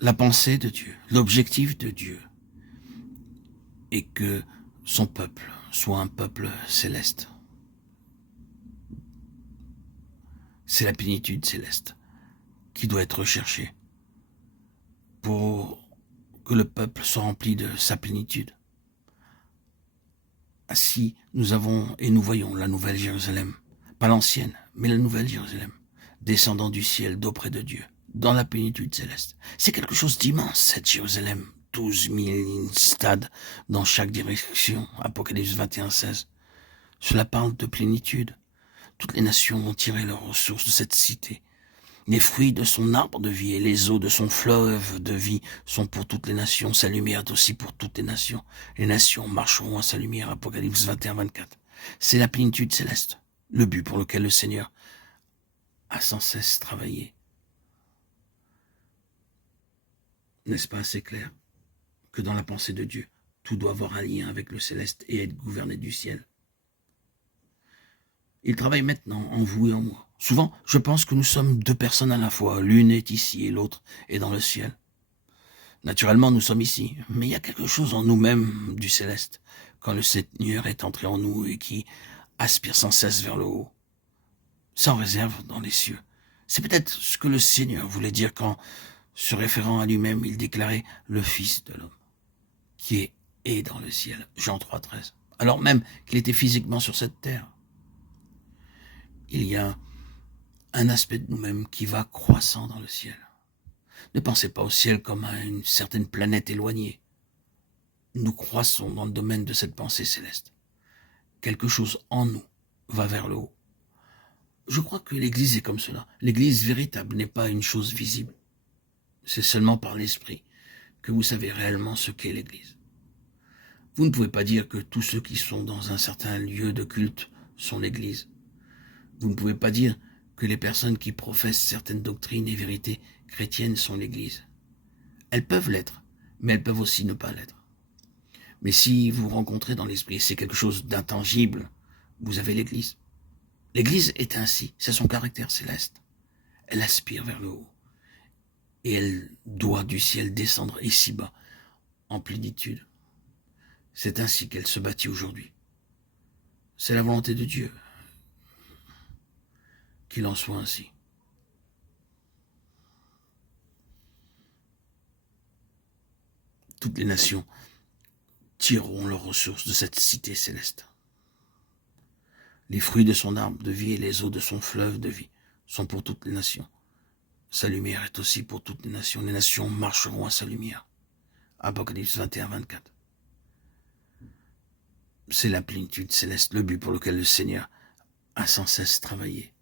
La pensée de Dieu, l'objectif de Dieu est que son peuple soit un peuple céleste. C'est la plénitude céleste qui doit être recherchée pour que le peuple soit rempli de sa plénitude. Ainsi, nous avons et nous voyons la nouvelle Jérusalem, pas l'ancienne, mais la nouvelle Jérusalem, descendant du ciel d'auprès de Dieu, dans la plénitude céleste. C'est quelque chose d'immense, cette Jérusalem. 12 000 stades dans chaque direction, Apocalypse 21:16. Cela parle de plénitude. Toutes les nations vont tirer leurs ressources de cette cité. Les fruits de son arbre de vie et les eaux de son fleuve de vie sont pour toutes les nations. Sa lumière est aussi pour toutes les nations. Les nations marcheront à sa lumière. Apocalypse 21:24. C'est la plénitude céleste, le but pour lequel le Seigneur a sans cesse travaillé. N'est-ce pas assez clair que dans la pensée de Dieu, tout doit avoir un lien avec le céleste et être gouverné du ciel? Il travaille maintenant en vous et en moi. Souvent, je pense que nous sommes deux personnes à la fois. L'une est ici et l'autre est dans le ciel. Naturellement, nous sommes ici, mais il y a quelque chose en nous-mêmes du céleste, quand le Seigneur est entré en nous et qui aspire sans cesse vers le haut, sans réserve dans les cieux. C'est peut-être ce que le Seigneur voulait dire quand, se référant à lui-même, il déclarait le Fils de l'homme, qui est dans le ciel. Jean 3:13. Alors même qu'il était physiquement sur cette terre. Il y a un aspect de nous-mêmes qui va croissant dans le ciel. Ne pensez pas au ciel comme à une certaine planète éloignée. Nous croissons dans le domaine de cette pensée céleste. Quelque chose en nous va vers le haut. Je crois que l'Église est comme cela. L'Église véritable n'est pas une chose visible. C'est seulement par l'Esprit que vous savez réellement ce qu'est l'Église. Vous ne pouvez pas dire que tous ceux qui sont dans un certain lieu de culte sont l'Église. Vous ne pouvez pas dire que les personnes qui professent certaines doctrines et vérités chrétiennes sont l'Église. Elles peuvent l'être, mais elles peuvent aussi ne pas l'être. Mais si vous rencontrez dans l'esprit, c'est quelque chose d'intangible, vous avez l'Église. L'Église est ainsi, c'est son caractère céleste. Elle aspire vers le haut. Et elle doit du ciel descendre ici-bas, en plénitude. C'est ainsi qu'elle se bâtit aujourd'hui. C'est la volonté de Dieu qu'il en soit ainsi. Toutes les nations tireront leurs ressources de cette cité céleste. Les fruits de son arbre de vie et les eaux de son fleuve de vie sont pour toutes les nations. Sa lumière est aussi pour toutes les nations. Les nations marcheront à sa lumière. Apocalypse 21:24. C'est la plénitude céleste, le but pour lequel le Seigneur a sans cesse travaillé.